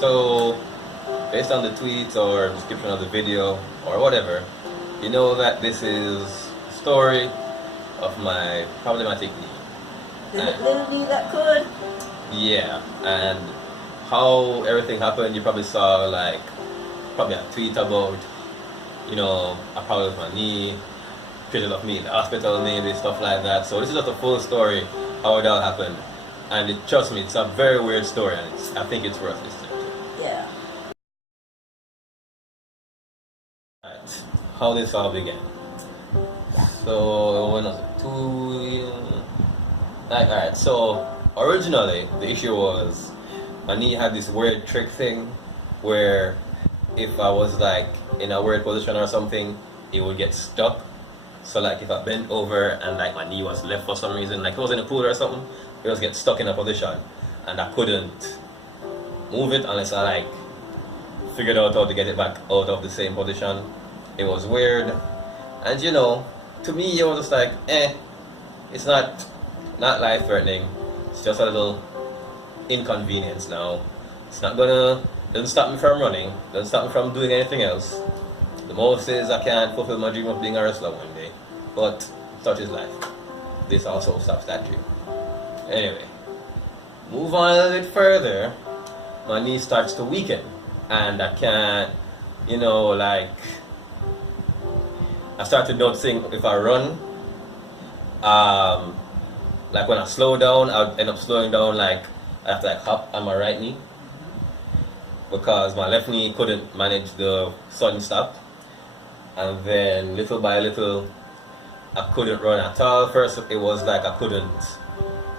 So, based on the tweets or description of the video or whatever, you know that this is a story of my problematic knee. The little knee that could. Yeah, and how everything happened, you probably saw like probably a tweet about, you know, a problem with my knee, pictures of me in the hospital maybe, stuff like that. So this is just a full story how it all happened. And trust me, it's a very weird story, and I think it's worth listening to. Yeah. Right. How this all began. So when I was 2 alright, so originally the issue was my knee had this weird trick thing where if I was like in a weird position or something, it would get stuck. So like if I bent over and like my knee was left for some reason, like if I was in a pool or something, it was get stuck in a position and I couldn't move it unless I like figured out how to get it back out of the same position. It was weird, and you know, to me it was just like, it's not life threatening. It's just a little inconvenience now. It's not gonna, doesn't stop me from running, doesn't stop me from doing anything else. The most is I can't fulfill my dream of being a wrestler one day, but such is life. This also stops that dream. Anyway, move on a little bit further, my knee starts to weaken and I can't, you know, like I start to noticing if I run, like when I slow down, I'll end up slowing down, like I have to like hop on my right knee because my left knee couldn't manage the sudden stop, and then little by little I couldn't run at all. First it was like I couldn't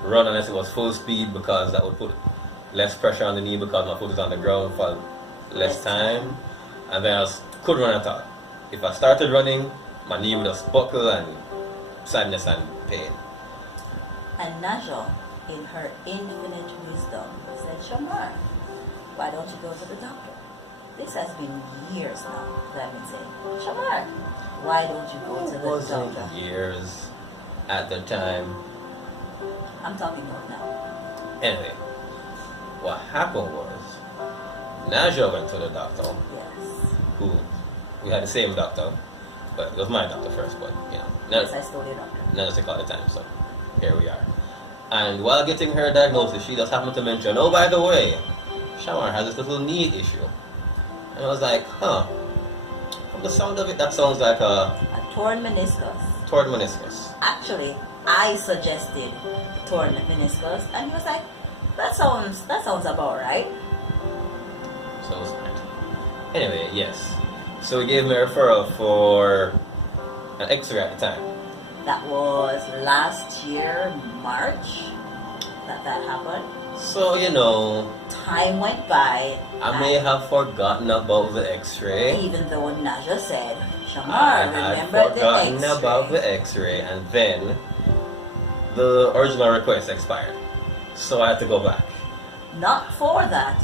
run unless it was full speed because that would put less pressure on the knee because my foot is on the ground for less time, and then I couldn't run at all. If I started running, my knee would just buckle and sadness and pain. And Naja, in her infinite wisdom, said, Shamar, why don't you go to the doctor? This has been years now that I've been saying, Shamar, why don't you go to the doctor? It wasn't years at the time. I'm talking about now. Anyway, what happened was Naja went to the doctor. Yes. We had the same doctor, but it was my doctor first, but you know. Yes, I stole your doctor. Naja took all the time, so here we are. And while getting her diagnosis, she just happened to mention, oh, by the way, Shamar has this little knee issue. And I was like, huh, from the sound of it, that sounds like a torn meniscus. Torn meniscus. Actually, I suggested torn meniscus, and he was like, that sounds about right. So smart. Anyway, yes. So he gave me a referral for an X-ray at the time. That was last year, March, that happened. So, you know, time went by. I may have forgotten about the X-ray. Even though Naja said, Shamar, I remember had the forgotten X-ray. about the X-ray, and then the original request expired. So I had to go back. Not for that.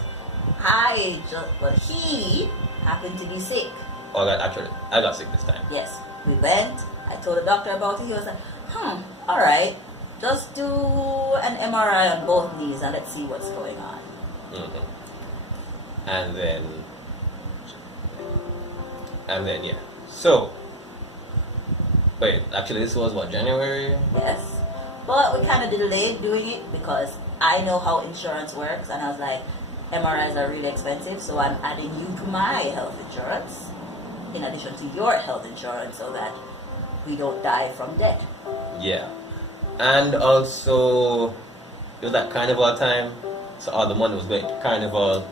But he happened to be sick. Oh, I got sick this time. Yes, we went. I told the doctor about it. He was like, alright, just do an MRI on both knees and let's see what's going on. Mm-hmm. And then, yeah. So, wait, actually this was what, January? Yes, but we kind of delayed doing it because I know how insurance works, and I was like, MRIs are really expensive, so I'm adding you to my health insurance in addition to your health insurance so that we don't die from debt. Yeah. And also, it was that carnival time, so all the money was going to carnival.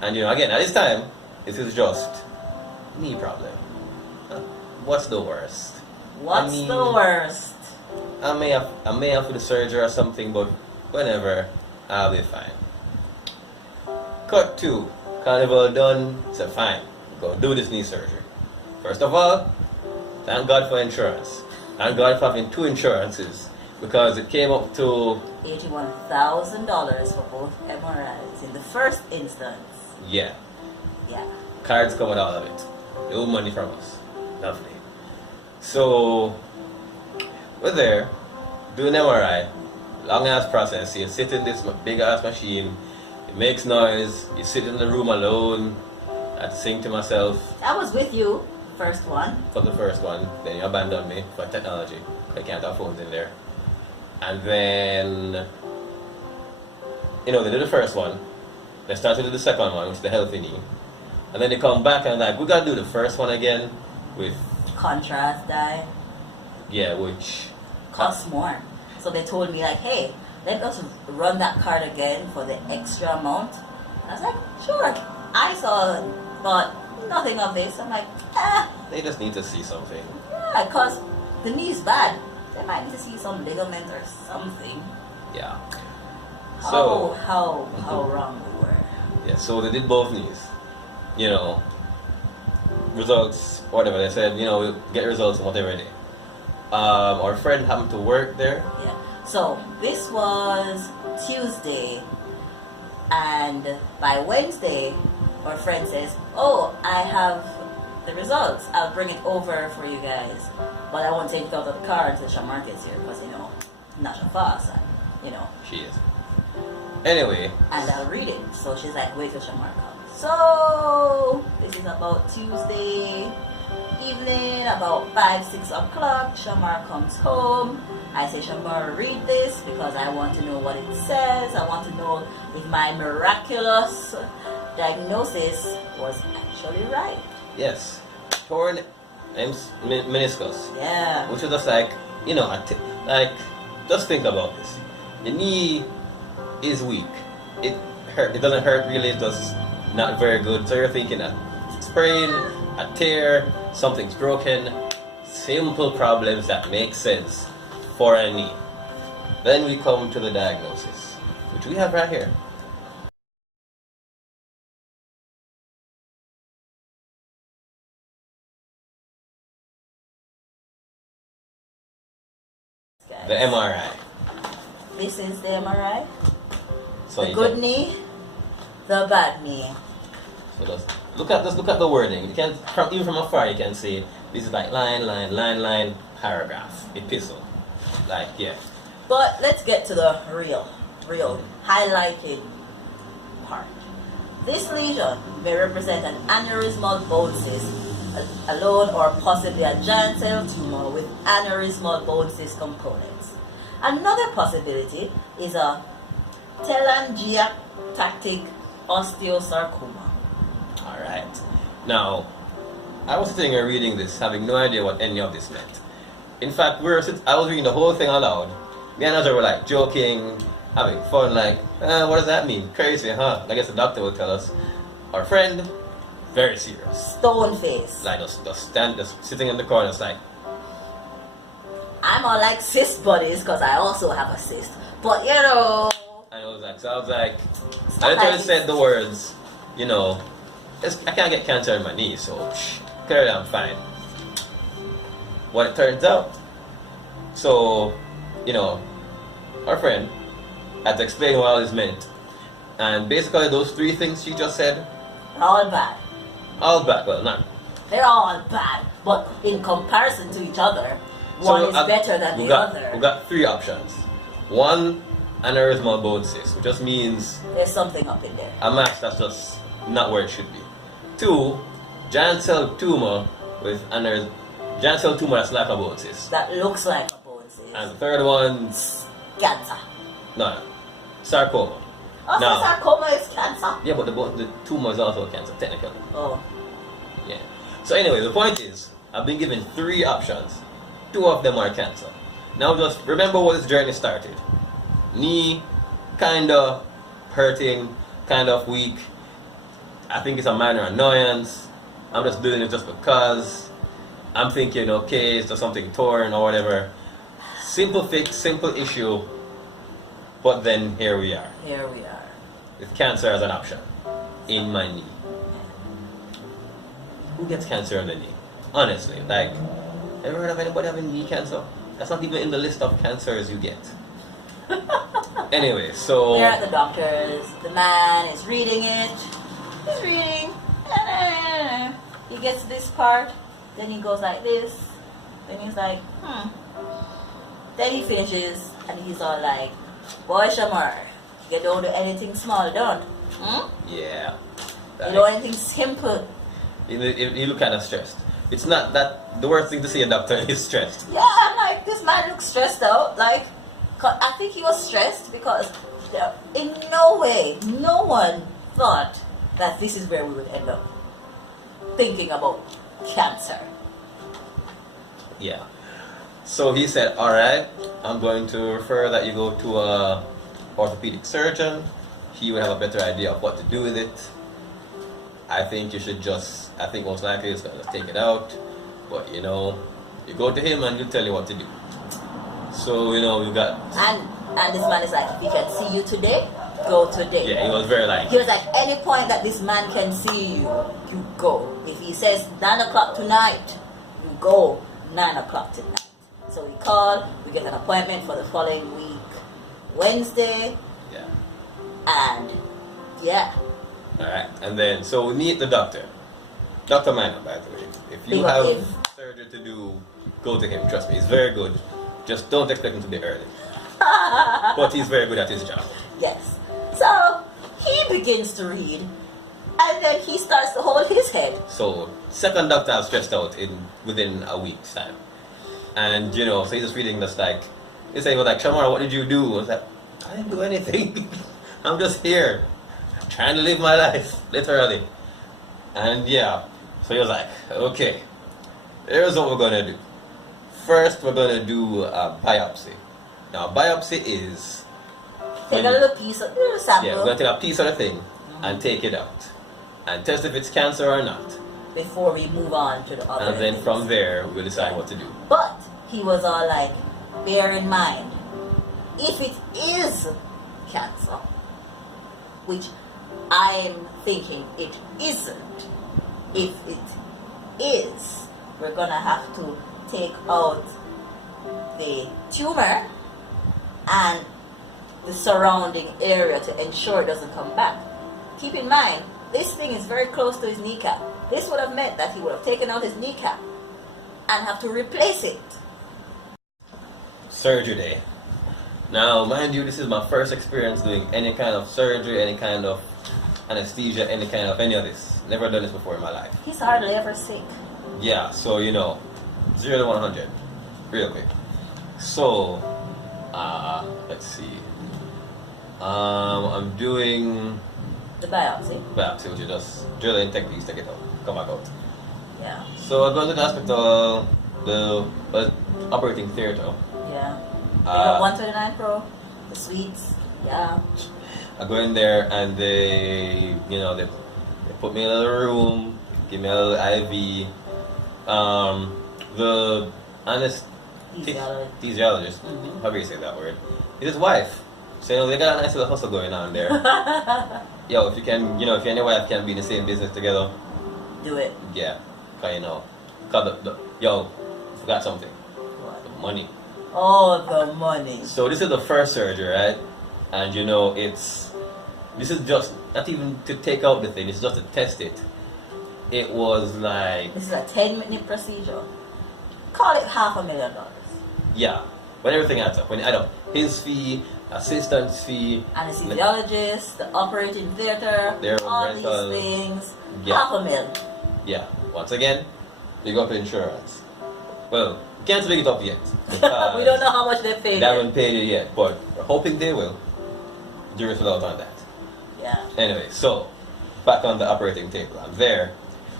And you know, again, at this time, this is just knee problem. What's the worst? What's the worst? I may have for the surgery or something, but whenever, I'll be fine. Cut 2. Carnival done, so fine. Go do this knee surgery. First of all, thank God for insurance. Thank God for having 2 insurances, because it came up to $81,000 for both MRIs in the first instance. Yeah. Yeah. Cards covered all of it. No money from us. Lovely. So, we're there, doing MRI, long ass process. You sit in this big ass machine, It makes noise. You sit in the room alone. I sing to myself. I was with you, first one. For the first one. Then you abandoned me for technology. I can't have phones in there. And then, you know, they did the first one. They started with the second one, which is the healthy knee. And then they come back and like, we gotta do the first one again with contrast dye. Yeah, which costs more. So they told me like, hey, let us run that card again for the extra amount. And I was like, sure. I saw, but nothing of this. I'm like, they just need to see something. Yeah, because the knee's bad. They might need to see some ligament or something. Yeah. How wrong we were. Yeah, so they did both knees. You know, results, whatever. They said, you know, we'll get results in whatever day. Our friend happened to work there. Yeah. So this was Tuesday, and by Wednesday, our friend says, "Oh, I have the results. I'll bring it over for you guys, but I won't take it out of the car until Shamar gets here because you know, not so fast, and you know." She is. Anyway. And I'll read it. So she's like, "Wait till Shamar comes." So this is about Tuesday evening, about 5-6 o'clock. Shamar comes home. I say, Shamar, read this because I want to know what it says. I want to know if my miraculous diagnosis was actually right. Yes. Torn meniscus. Yeah. Which is just like, you know, like, just think about this. The knee is weak. It hurt. It doesn't hurt really. It's just not very good. So you're thinking a sprain, a tear, something's broken. Simple problems that make sense for a knee. Then we come to the diagnosis, which we have right here. Guys. The MRI. This is the MRI. So the good knee, the bad knee. So just look at the wording. You can even from afar you can see this is like line, paragraph, epistle. Like yeah. But let's get to the real highlighted part. This lesion may represent an aneurysmal bone cyst alone or possibly a giant cell tumor with aneurysmal bone cyst components. Another possibility is a telangiectatic osteosarcoma. Alright. Now, I was sitting here reading this, having no idea what any of this meant. In fact, I was reading the whole thing aloud. Me and Najamar were like joking, having fun, like, what does that mean? Crazy, huh? I guess the doctor will tell us. Our friend, very serious. Stone face. Like, just sitting in the corner, it's like, I'm all like cyst buddies because I also have a cyst. But you know. I was like, I literally said the words, you know, I can't get cancer in my knee, so clearly I'm fine. What it turns out, so, you know, our friend had to explain what all this meant. And basically those three things she just said, all bad. All bad, well, none. They're all bad, but in comparison to each other, one is better than the other. We got three options. One, aneurysmal bone cyst, which just means there's something up in there. A mass that's just not where it should be. Two, giant cell tumor with giant cell tumor that's like a bone cyst. That looks like a bone cyst. And the third one, cancer. No, sarcoma. Oh, now, so sarcoma is cancer? Yeah, but the tumor is also cancer, technically. Oh. Yeah. So anyway, the point is, I've been given three options. Two of them are cancer. Now just remember where this journey started. Knee, kinda hurting, kind of weak. I think it's a minor annoyance. I'm just doing it just because. I'm thinking, okay, it's just something torn or whatever. Simple fix, simple issue. But then here we are. Here we are. With cancer as an option. In my knee. Who gets cancer in the knee? Honestly, like, ever heard of anybody having knee cancer? That's not even in the list of cancers you get. Anyway, so we're at the doctor's. The man is reading it. He's reading. He gets to this part. Then he goes like this. Then he's like, Then he finishes and he's all like, boy Shamar, you don't do anything small, don't. Hmm? Yeah. You know anything simple? You look kind of stressed. It's not that the worst thing to see a doctor is stressed. Yeah, I'm like, this man looks stressed out. Like, I think he was stressed because in no way, no one thought that this is where we would end up thinking about cancer. Yeah. So he said, all right, I'm going to refer that you go to a orthopedic surgeon. He will have a better idea of what to do with it. I think you should I think most likely he's going to take it out. But, you go to him and he'll tell you what to do. So, we got... And this man is like, if he can see you today, go today. Yeah, he was very like... He was like, any point that this man can see you, you go. If he says 9 o'clock tonight, you go 9 o'clock tonight. So we call, we get an appointment for the following week, Wednesday. Yeah. And, yeah. Alright, and then, so we meet the doctor. Dr. Minor, by the way. If you have surgery to do, go to him. Trust me, he's very good. Just don't expect him to be early. But he's very good at his job. Yes. So, he begins to read, and then he starts to hold his head. So, second doctor I've stressed out within a week's time. And, so he's just reading just like, he was like, Shamar, what did you do? I was like, I didn't do anything. I'm just here, trying to live my life, literally. And yeah, so he was like, okay, here's what we're going to do. First, we're going to do a biopsy. Now, biopsy is... Take a little sample. Yeah, we're going to take a piece of the thing and take it out. And test if it's cancer or not. Before we move on to the other And then things. from there, we'll decide what to do. But he was all like, bear in mind, if it is cancer, which I'm thinking it isn't, if it is, we're gonna have to take out the tumor and the surrounding area to ensure it doesn't come back. Keep in mind, this thing is very close to his kneecap. This would have meant that he would have taken out his kneecap and have to replace it. Surgery day. Now, mind you, this is my first experience doing any kind of surgery, any kind of anesthesia, any of this. Never done this before in my life. He's hardly ever sick. Yeah, so 0 to 100, real quick. So, let's see. I'm doing The biopsy. which is just drilling techniques, take it out, come back out. Yeah. So I go to the hospital, the operating theater. Yeah. They got 129 Pro, the suites. Yeah. I go in there and they put me in a little room, give me a little IV. The anesthesiologist, how do you say that word? It's his wife. So they got a nice little hustle going on there. Yo, if you and your wife can be in the same business together, do it. Yeah, cause yo, forgot something. What? The money. Oh, the money. So this is the first surgery, right? And this is just not even to take out the thing. It's just to test it. It was like... This is a 10-minute procedure. Call it $500,000. Yeah. When everything adds up. When you add up his fee, assistant's fee... Anesthesiologist, the operating theater, all rental, these things. Yeah. $500,000. Yeah. Once again, big up insurance. Well, can't big it up yet. We don't know how much they paid. They haven't paid it yet, but we're hoping they will. Jury's still out on that. Yeah. Anyway, so back on the operating table. I'm there.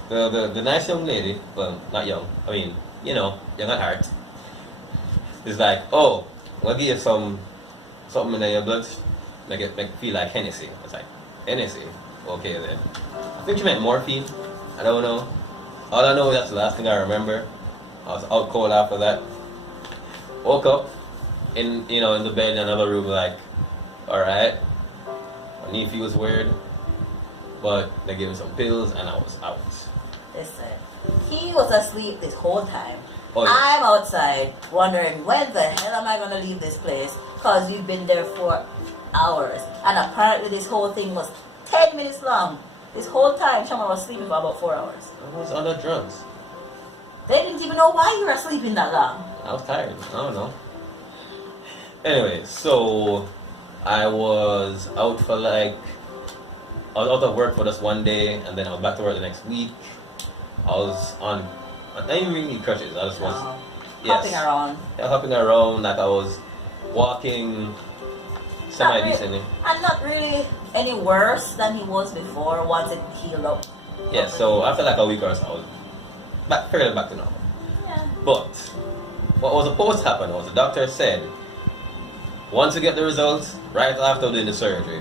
The nice young lady, well, not young, I mean, young at heart, is like, oh, I'll give you something in your blood, make it feel like Hennessy. I was like, Hennessy? Okay then. I think she meant morphine. I don't know. All I know is that's the last thing I remember. I was out cold after that. Woke up in the bed in another room, like, alright. My knee feels weird. But they gave me some pills and I was out. Listen, he was asleep this whole time. Oh, yeah. I'm outside wondering when the hell am I going to leave this place, because we've been there for hours. And apparently this whole thing was 10 minutes long. This whole time Shamar was sleeping for about 4 hours. I was on the drugs. They didn't even know why you were sleeping that long. I was tired. I don't know. Anyway, so I was out for like I was out of work for just one day, and then I was back to work the next week. I was on. I didn't really need crutches. I just was. Hopping around. Yeah, hopping around like I was walking semi-decently. And not really any worse than he was before once it healed up. Yeah, so after like a week or so, I was fairly back to normal. Yeah. But what was supposed to happen was the doctor said, once you get the results, right after doing the surgery,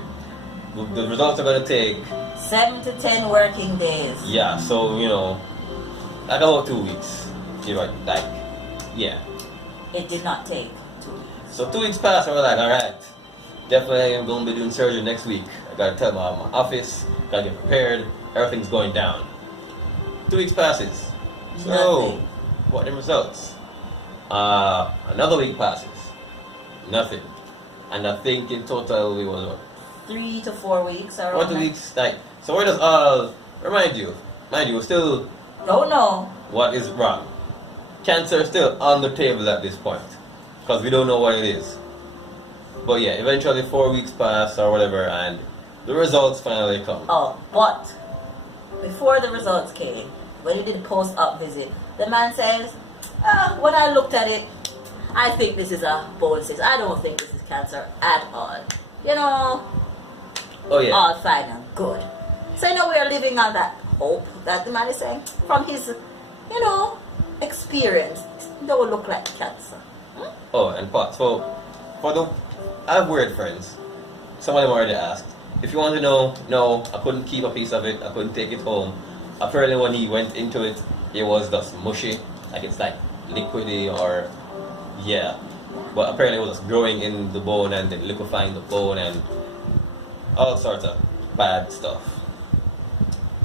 the results are going to take 7 to 10 working days. Yeah, so like about 2 weeks. Yeah. It did not take 2 weeks. So 2 weeks passed, and we're like, alright, definitely I'm going to be doing surgery next week. I got to tell my office, got to get prepared, everything's going down. 2 weeks passes. So, Nothing. what are the results? Another week passes. Nothing. And I think in total we was 3 to 4 weeks around. what 2 weeks? So where does all mind you, we still Don't know. what is wrong. Cancer is still on the table at this point because we don't know what it is. But yeah, eventually 4 weeks pass or whatever, and the results finally come. Oh, but before the results came, when he did the post-op visit, the man says, when I looked at it, I think this is a bone cyst. I don't think this is cancer at all. Oh yeah. All fine and good. So we are living on that hope that the man is saying from his, experience, it don't look like cancer. Oh, and so I have weird friends. Some of them already asked. If you want to know, no, I couldn't keep a piece of it. I couldn't take it home. Apparently, when he went into it, it was just mushy, like it's like liquidy or yeah. But apparently, it was just growing in the bone and then liquefying the bone and all sorts of bad stuff.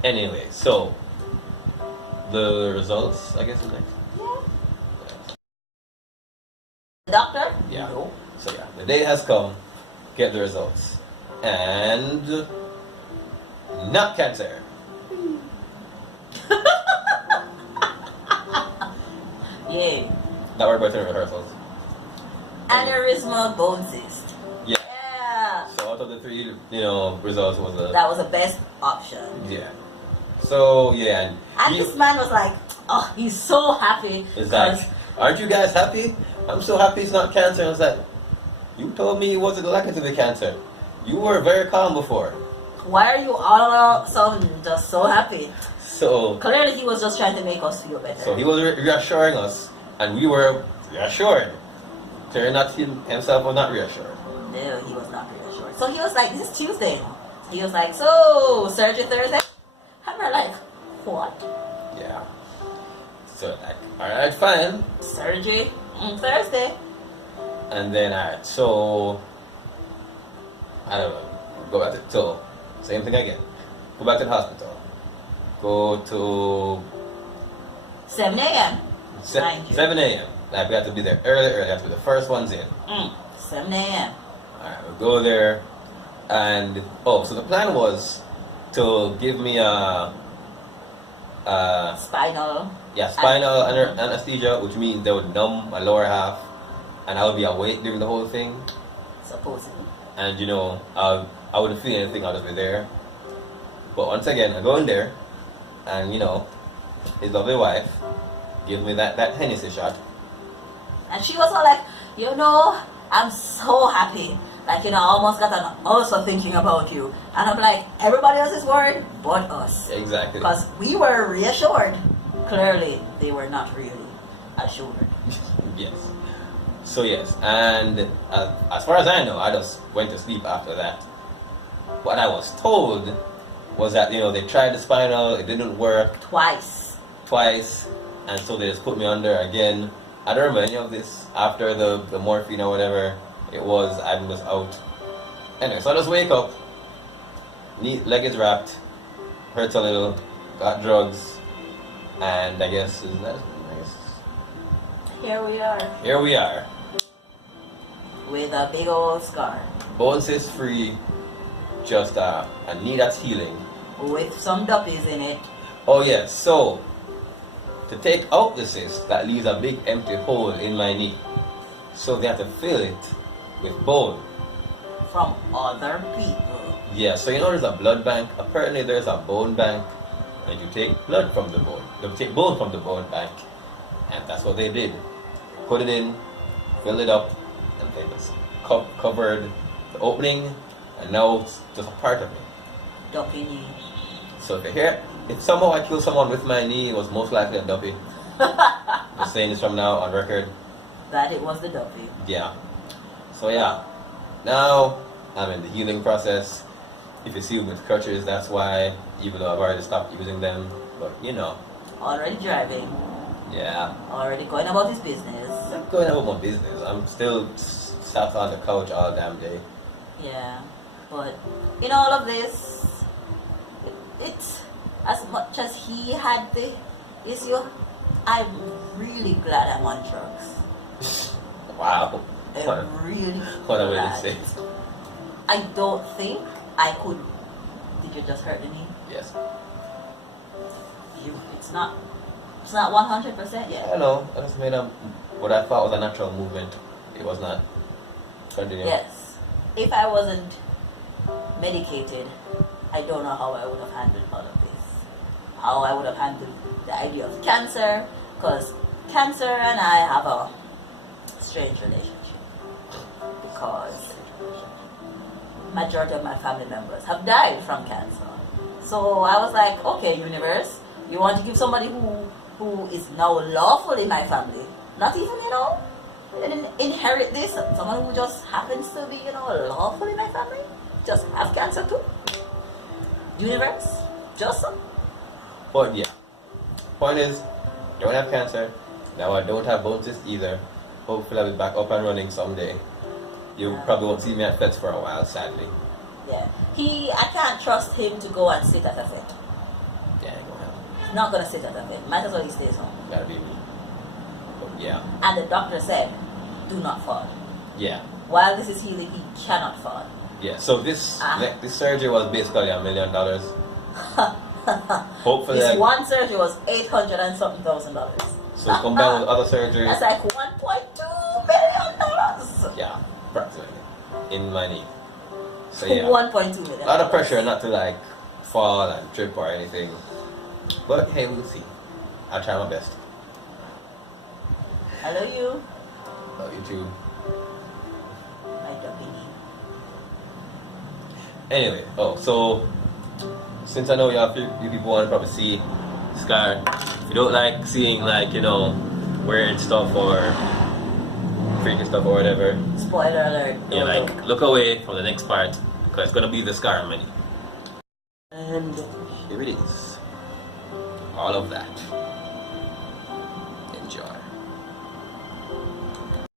Anyway, so the results, I guess, is next. Doctor? Yeah. No. So yeah, the day has come. Get the results, and not cancer. Yay. That worked better in rehearsals. Aneurysmal bone cyst. Yeah. Yeah. So out of the three, results was a That was the best option. yeah. So yeah, And this man was like, oh, he's so happy. it's like, aren't you guys happy? I'm so happy it's not cancer. I was like, you told me it wasn't likely to be cancer. You were very calm before. Why are you all of a sudden just so happy? So Clearly he was just trying to make us feel better. So he was reassuring us, and we were reassured. Clearly not himself was not reassured. No, he was not reassured. So he was like, this is Tuesday. He was like, so, surgery Thursday? And we're like, what? Yeah. So like, alright, fine. Surgery Thursday. And then alright, so I don't know. Go back to same thing again. Go back to the hospital. Go to 7 a.m. 7 a.m. Like we have to be there early. We have to be the first ones in. 7 a.m. Alright, we go there, and so the plan was to give me a Spinal. spinal anesthesia, which means they would numb my lower half, and I would be awake during the whole thing. Supposedly. And I wouldn't feel anything. I'll just be there. But once again, I go in there, and his lovely wife gives me that Hennessy shot. And she was all like, I'm so happy. Like, I almost got an ulcer thinking about you. And I'm like, everybody else is worried but us. Exactly. Because we were reassured. Clearly, they were not really assured. Yes. So yes, and as far as I know, I just went to sleep after that. What I was told was that they tried the spinal, it didn't work Twice. and so they just put me under again. I don't remember any of this after the morphine or whatever it was. I was out. Anyway, so I just wake up, leg is wrapped, hurts a little, got drugs, and I guess Here we are. here we are. With a big old scar. Bone cyst free, just a knee that's healing. With some duppies in it. Oh yes, so to take out the cyst, that leaves a big empty hole in my knee. So they have to fill it with bone. From other people. Yeah, so you know there's a blood bank. Apparently there's a bone bank, and you take blood from the bone. You take bone from the bone bank, and that's what they did. Put it in, fill it up, and they just covered the opening, and now it's just a part of me. Dumpy knee. So if you hear, if somehow I kill someone with my knee, it was most likely a dumpy. Just saying this from now on record. That it was the dumpy. Yeah. So yeah, now I'm in the healing process. If you see me with crutches, that's why, even though I've already stopped using them. But you know. Already driving. Yeah. Already going about his business. I'm going about my business. I'm still sat on the couch all damn day. Yeah. But in all of this, it's as much as he had the issue, I'm really glad I'm on drugs. Wow. I'm really What a way to glad. say it. I don't think I could. Did you just hurt the knee? Yes. It's not 100% yet. I know. I just made what I thought was a natural movement. It was not. Continue. Yes. If I wasn't medicated, I don't know how I would have handled all of this. How I would have handled the idea of cancer, because cancer and I have a strange relationship. Because majority of my family members have died from cancer. So I was like, okay, universe, you want to give somebody who is now lawful in my family, not even, inherit this, someone who just happens to be, lawful in my family, just have cancer too. Universe, just so. But yeah, point is, don't have cancer. Now I don't have bone cysts either. Hopefully I'll be back up and running someday. You probably won't see me at fets for a while, sadly. Yeah, I can't trust him to go and sit at a vet. Yeah, I don't have. He's not gonna sit at a vet. Might as well he stays home. Gotta be me. But yeah. And the doctor said, do not fall. Yeah. While this is healing, he cannot fall. Yeah. So this surgery was basically $1 million. Hopefully. This one surgery was $800 and something thousand. So combined with other surgeries. That's like $1.2 billion. Yeah, approximately. In my knee. So yeah. 1.2 million. A lot of pressure not to fall and trip or anything. But hey, we'll see. I'll try my best. I love you. Love you too. My dumpy knee. Anyway, so since I know you people want to probably see Scar, if you don't like seeing weird stuff or freaky stuff or whatever, Spoiler alert. yeah, look away from the next part because it's gonna be the Scar mini. And here it is. All of that. Enjoy.